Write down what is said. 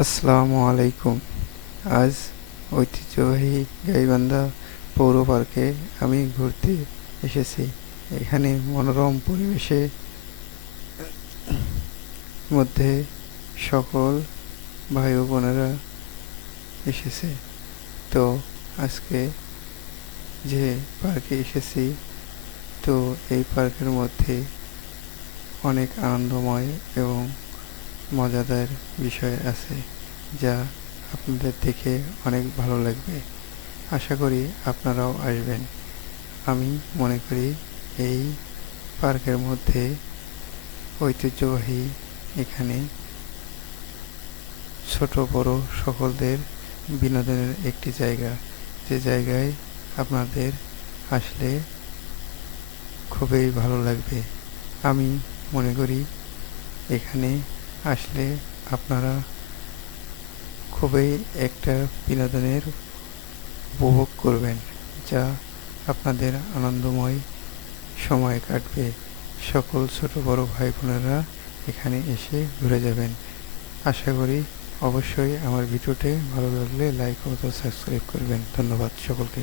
আসসালামু আলাইকুম। আজ ঐতিহ্যবাহী গাইবান্ধা পৌর পার্কে আমি ঘুরতে এসেছি। এখানে মনোরম পরিবেশে মধ্যে সকল ভাই ও বোনেরা এসেছে। তো আজকে যে পার্কে এসেছি, তো এই পার্কের মধ্যে অনেক আনন্দময় এবং মজাদার বিষয় আছে, যা আপনাদের দেখে অনেক ভালো লাগবে। আশা করি আপনারাও আসবেন। আমি মনে করি এই পার্কের মধ্যে ঐতিহ্যবাহী এখানে ছোট বড় সকলদের বিনোদনের একটি জায়গা, যে জায়গায় আপনাদের আসলে খুবই ভালো লাগবে। আমি মনে করি এখানে আসলে আপনারা খুবই একটা বিনোদনের উপভোগ করবেন, যা আপনাদের আনন্দময় সময় কাটবে। সকল ছোট বড় ভাই বোনেরা এখানে এসে ঘুরে যাবেন। আশা করি অবশ্যই আমার ভিডিওটি ভালো লাগলে লাইক ও সাবস্ক্রাইব করবেন। ধন্যবাদ সকলকে।